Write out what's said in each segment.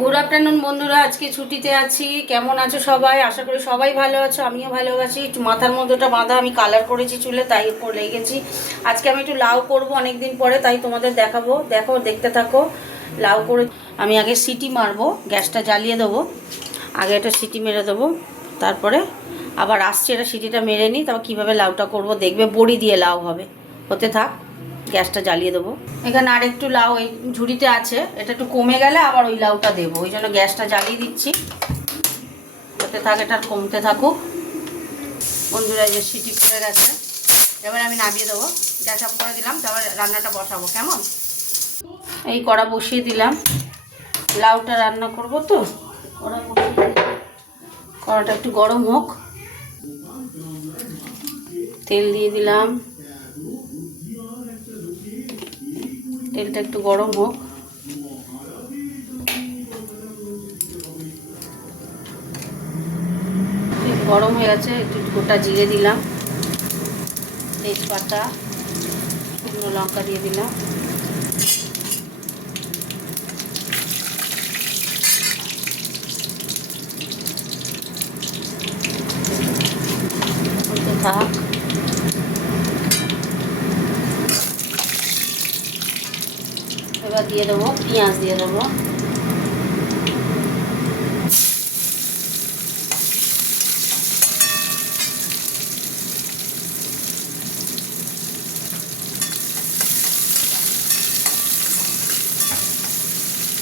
Good afternoon বন্ধুরা, আজকে ছুটিতে আছি। কেমন আছো সবাই? আশা করি সবাই ভালো আছো, আমিও ভালো আছি। একটু মাথার মধ্যেটা বাঁধা, আমি কালার করেছি চুলে, তাই উপর লেগেছি। আজকে আমি একটু লাউ করব অনেকদিন পরে, তাই তোমাদের দেখাবো। দেখো, দেখতে থাকো। লাউ করে আমি আগে সিটি মারবো, গ্যাসটা জ্বালিয়ে দেবো। আগে একটা সিটি মেরে দেবো, তারপরে আবার আসছে এটা সিটিটা মেরে নিই। তারপর কীভাবে লাউটা করব দেখবে। বড়ি দিয়ে লাউ হবে, হতে থাক। গ্যাসটা জ্বালিয়ে দেবো। এখানে আর একটু লাউ এই ঝুড়িতে আছে, এটা একটু কমে গেলে আবার ওই লাউটা দেবো, ওই জন্য গ্যাসটা জ্বালিয়ে দিচ্ছি। হতে থাক, এটা কমতে থাকুক। বন্ধুরা, যে সিটি পড়ে গেছে, এবার আমি নামিয়ে দেবো। গ্যাস অফ করে দিলাম, তারপর রান্নাটা বসাবো। কেমন? এই কড়া বসিয়ে দিলাম, লাউটা রান্না করব তো। কড়া বসিয়ে দিলাম, কড়াটা একটু গরম হোক। তেল দিয়ে দিলাম, তেলটা একটু গরম হোক। তেল গরম হয়ে গেছে, একটু গোটা জিরে দিলাম, তেজপাতা, শুকনো লঙ্কা দিয়ে দিলাম। থাক, এবার দিয়ে দেবো পেঁয়াজ, দিয়ে দেবো।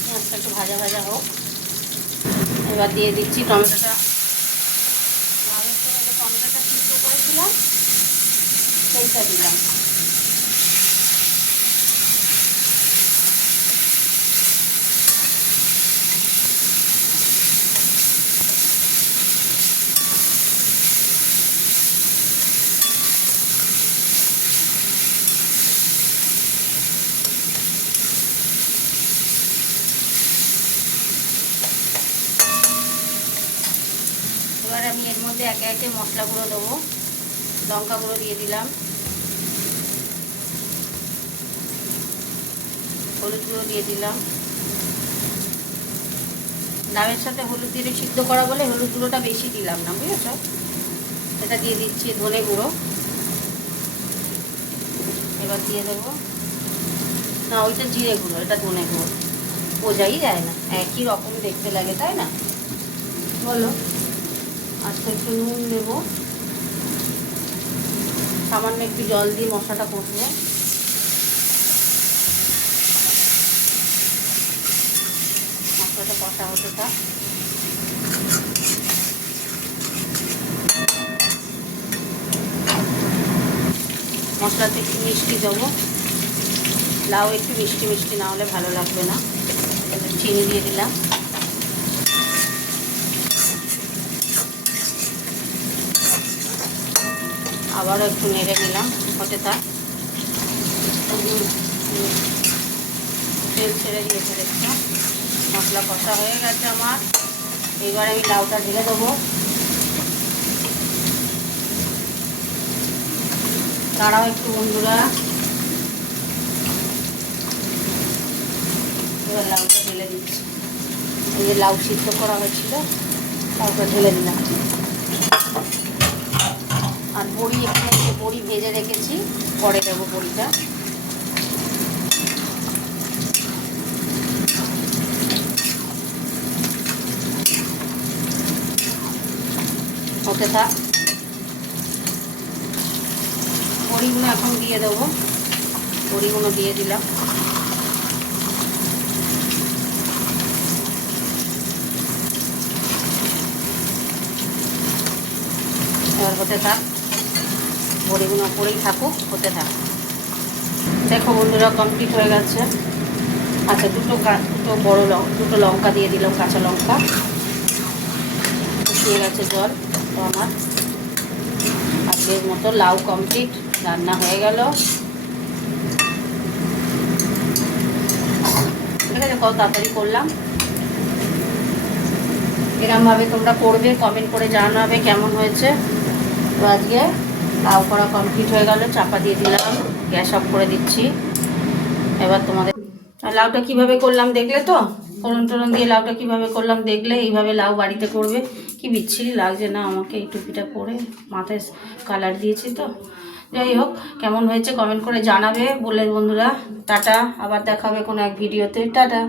পেঁয়াজটা একটু ভাজা ভাজা হোক। এবার দিয়ে দিচ্ছি টমেটোটা। লাউয়ের সঙ্গে যে টমেটোটা সিদ্ধ করেছিলাম সেইটা দিলাম। এবার আমি এর মধ্যে একে একে মশলা গুঁড়ো দেবো। লঙ্কা গুঁড়ো দিয়ে দিলাম, হলুদ গুঁড়ো দিয়ে দিলাম। লাউয়ের সাথে হলুদ দিয়ে সিদ্ধ করা বলে হলুদ গুঁড়োটা বেশি দিলাম না, বুঝেছ? এটা দিয়ে দিচ্ছি ধনে গুঁড়ো। এবার দিয়ে দেবো, না ওইটা জিরে গুঁড়ো, এটা ধনে গুঁড়ো। বোঝাই যায় না, একই রকম দেখতে লাগে, তাই না বলো? আজকে একটু নুন দেব, সামান্য একটু জল দিয়ে মশলাটা কষবো। মশলাটা কষা হতে থাক। মশলাতে একটু মিষ্টি দেবো, লাউ একটু মিষ্টি মিষ্টি না হলে ভালো লাগবে না। চিনি দিয়ে দিলাম। আবারও একটু নেড়ে নিলাম, হতে থাক। তেল ছেড়ে দিয়েছে দেখছো, মশলা কষা হয়ে গেছে আমার। এবার আমি লাউটা ঢেলে দেবো। দাঁড়াও একটু বন্ধুরা, এবার লাউটা ঢেলে দিচ্ছি। এই যে লাউ সিদ্ধ করা হয়েছিল, লাউটা ঢেলে দিলাম। আর বড়ি, এখানে যে বড়ি ভেজে রেখেছি, পরে দেবো বড়িটা। হতে থাক, বড়িগুলো এখন দিয়ে দেবো। বড়িগুলো দিয়ে দিলাম। এবার হতে থাক, বড়িগুলো পরেই থাকুক, হতে থাক। দেখো বন্ধুরা, কমপ্লিট হয়ে গেছে। আচ্ছা, দুটো বড় দুটো লঙ্কা দিয়ে দিলাম, কাঁচা লঙ্কা। দিয়ে গেছে জল। তো আমার আজকের মতো লাউ কমপ্লিট, রান্না হয়ে গেল। ঠিক আছে, কত তাড়াতাড়ি করলাম। এরকমভাবে তোমরা করবে, কমেন্ট করে জানাবে কেমন হয়েছে। তো আজকে লাউ করা কমপ্লিট হয়ে গেল, চাপা দিয়ে দিলাম, গ্যাস অফ করে দিচ্ছি। এবার তোমাদের লাউটা কিভাবে করলাম দেখলে তো? ফোড়ন টোড়ন দিয়ে লাউটা কীভাবে করলাম দেখলে এইভাবে লাউ বাড়িতে করবে। কি বিচ্ছিরি লাগছে না আমাকে এই টুপিটা পরে, মাথায় কালার দিয়েছি তো। যাই হোক, কেমন হয়েছে কমেন্ট করে জানাবে বলে বন্ধুরা। টাটা, আবার দেখাবে কোনো এক ভিডিওতে। টাটা।